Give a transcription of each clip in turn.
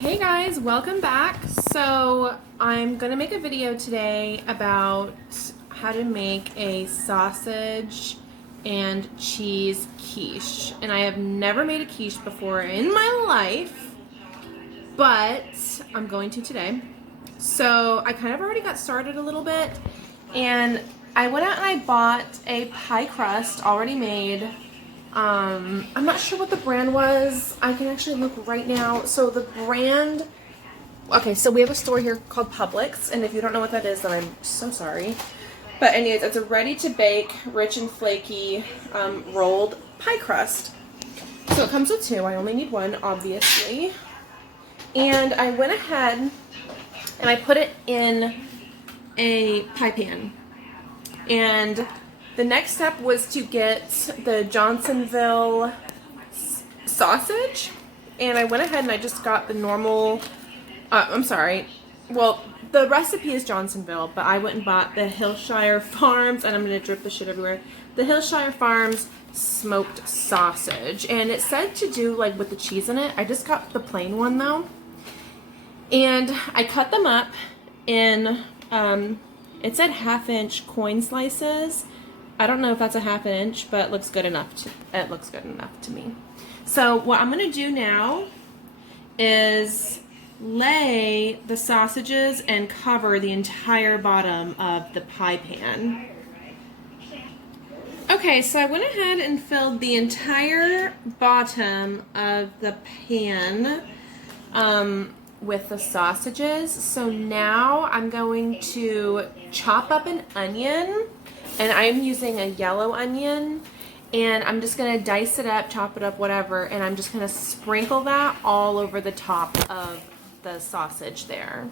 Hey guys, welcome back. So I'm gonna make a video today about how to make a sausage and cheese quiche. And I have never made a quiche before in my life, but I'm going to today. So I kind of already got started a little bit, and I went out and I bought a pie crust already made. I'm not sure what the brand was. I can actually look right now. So the brand, okay, so we have a store here called Publix, and if you don't know what that is, then I'm so sorry. But anyways, it's a ready-to-bake, rich and flaky, rolled pie crust. So it comes with two. I only need one, obviously. And I went ahead and I put it in a pie pan. And the next step was to get the Johnsonville sausage, and I went ahead and I just got the normal, well, the recipe is Johnsonville, but I went and bought the Hillshire Farms, and I'm going to drip the shit everywhere, the Hillshire Farms smoked sausage, and it said to do like with the cheese in it. I just got the plain one though, and I cut them up in, it said 1/2 inch coin slices. I don't know if that's a 1/2 inch, but it looks good enough to me. So what I'm gonna do now is lay the sausages and cover the entire bottom of the pie pan. Okay, so I went ahead and filled the entire bottom of the pan with the sausages. So now I'm going to chop up an onion. And I'm using a yellow onion, and I'm just going to dice it up, chop it up, whatever, and I'm just going to sprinkle that all over the top of the sausage there.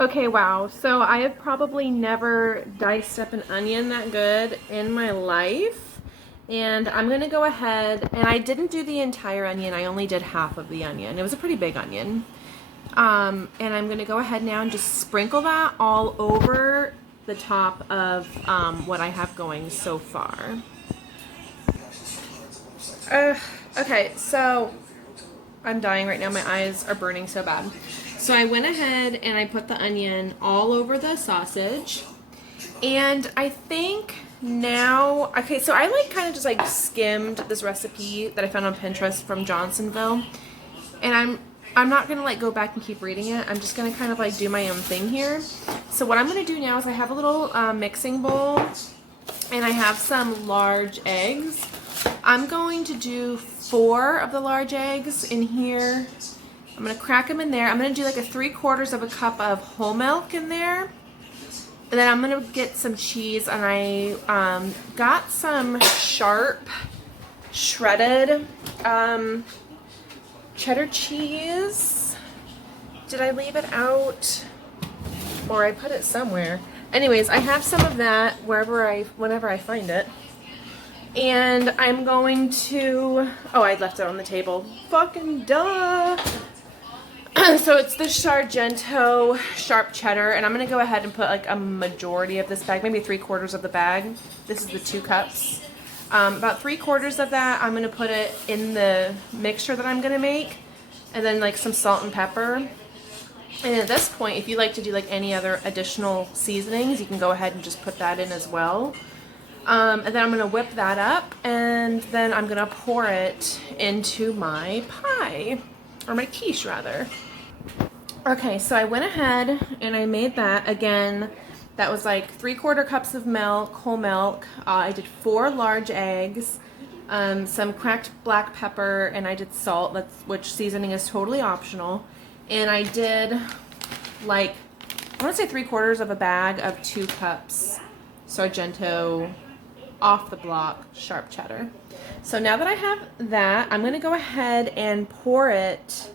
Okay, wow, so I have probably never diced up an onion that good in my life, and I'm going to go ahead, and I didn't do the entire onion, I only did half of the onion. It was a pretty big onion. And I'm going to go ahead now and just sprinkle that all over the top of what I have going so far. Okay, so I'm dying right now. My eyes are burning so bad. So I went ahead and I put the onion all over the sausage. And I think now, okay, so I like kind of just like skimmed this recipe that I found on Pinterest from Johnsonville. And I'm not going to like go back and keep reading it. I'm just going to kind of like do my own thing here. So what I'm going to do now is I have a little mixing bowl, and I have some large eggs. I'm going to do 4 of the large eggs in here. I'm going to crack them in there. I'm going to do like a 3/4 of a cup of whole milk in there. And then I'm going to get some cheese, and I got some sharp shredded cheddar cheese. Did I leave it out? Or I put it somewhere. Anyways, I have some of that whenever I find it. And I'm going to, oh, I left it on the table. Fucking duh. So it's the Sargento sharp cheddar, and I'm going to go ahead and put like a majority of this bag, maybe 3/4 of the bag. This is the 2 cups. About 3/4 of that, I'm going to put it in the mixture that I'm going to make, and then like some salt and pepper. And at this point, if you like to do like any other additional seasonings, you can go ahead and just put that in as well. And then I'm going to whip that up, and then I'm going to pour it into my pie, or my quiche rather. Okay, so I went ahead and I made that. Again, that was like 3/4 cups of milk, whole milk. I did 4 large eggs, some cracked black pepper, and I did salt, which seasoning is totally optional. And I did like, I want to say 3/4 of a bag of 2 cups Sargento off the block sharp cheddar. So now that I have that, I'm going to go ahead and pour it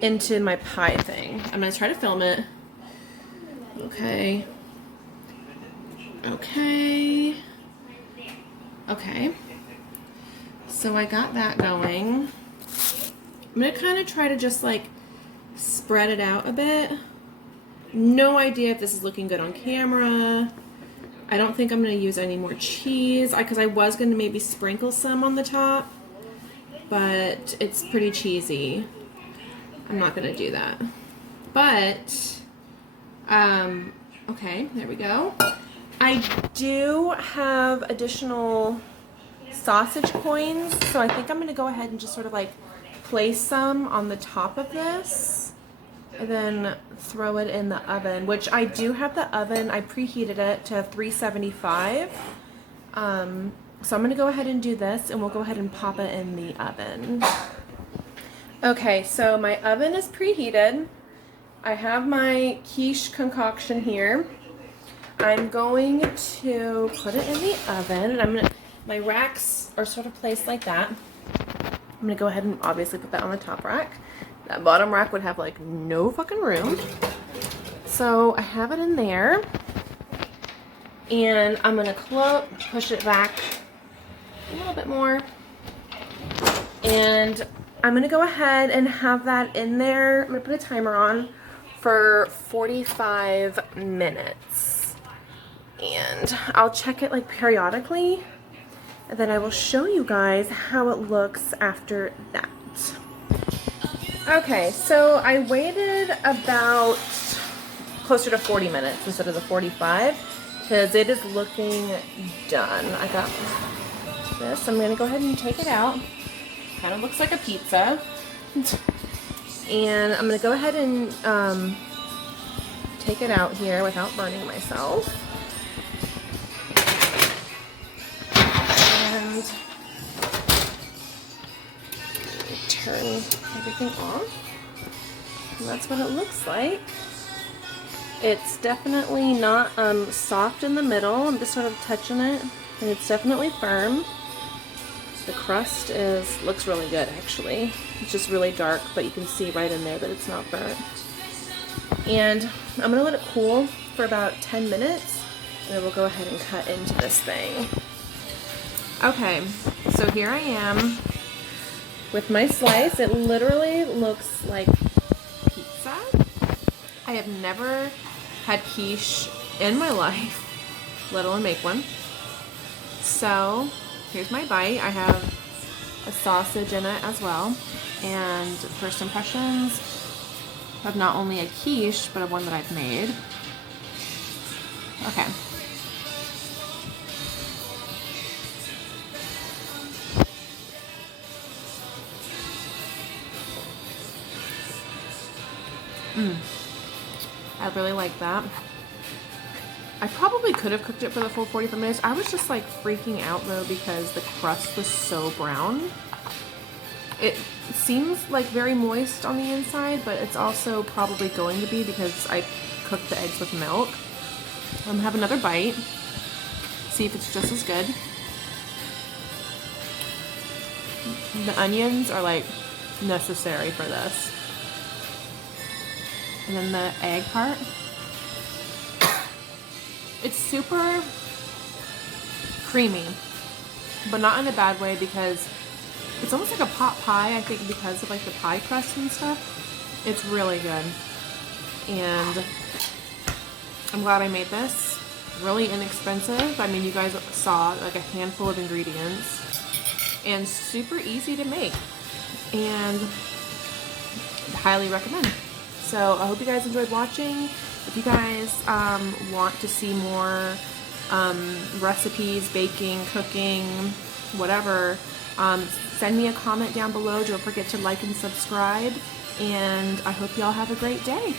into my pie thing. I'm going to try to film it. Okay. Okay. So I got that going. I'm going to kind of try to just like spread it out a bit. No idea if this is looking good on camera. I don't think I'm going to use any more cheese because I was going to maybe sprinkle some on the top, but it's pretty cheesy. I'm not gonna do that. But, okay, there we go. I do have additional sausage coins, so I think I'm gonna go ahead and just sort of like place some on the top of this and then throw it in the oven, which I do have the oven. I preheated it to 375. So I'm gonna go ahead and do this and we'll go ahead and pop it in the oven. Okay, so my oven is preheated. I have my quiche concoction here. I'm going to put it in the oven, and my racks are sort of placed like that. I'm gonna go ahead and obviously put that on the top rack. That bottom rack would have like no fucking room. So I have it in there, and I'm gonna push it back a little bit more, and I'm gonna go ahead and have that in there. I'm gonna put a timer on for 45 minutes. And I'll check it like periodically. And then I will show you guys how it looks after that. Okay, so I waited about closer to 40 minutes instead of the 45 because it is looking done. I got this. I'm gonna go ahead and take it out. Kind of looks like a pizza. And I'm going to go ahead and take it out here without burning myself. And turn everything off. And that's what it looks like. It's definitely not soft in the middle. I'm just sort of touching it, and it's definitely firm. The crust looks really good, actually. It's just really dark, but you can see right in there that it's not burnt. And I'm gonna let it cool for about 10 minutes, and then we'll go ahead and cut into this thing. Okay, so here I am with my slice. It literally looks like pizza. I have never had quiche in my life, let alone make one. So here's my bite. I have a sausage in it as well. And first impressions of not only a quiche, but of one that I've made. Okay. I really like that. I probably could have cooked it for the full 45 minutes. I was just like freaking out though because the crust was so brown. It seems like very moist on the inside, but it's also probably going to be because I cooked the eggs with milk. I'm gonna have another bite, see if it's just as good. The onions are like necessary for this. And then the egg part. It's super creamy, but not in a bad way because it's almost like a pot pie, I think, because of like the pie crust and stuff. It's really good. And I'm glad I made this. Really inexpensive. I mean, you guys saw like a handful of ingredients and super easy to make, and highly recommend. So I hope you guys enjoyed watching. If you guys want to see more recipes, baking, cooking, whatever, send me a comment down below. Don't forget to like and subscribe. And I hope y'all have a great day.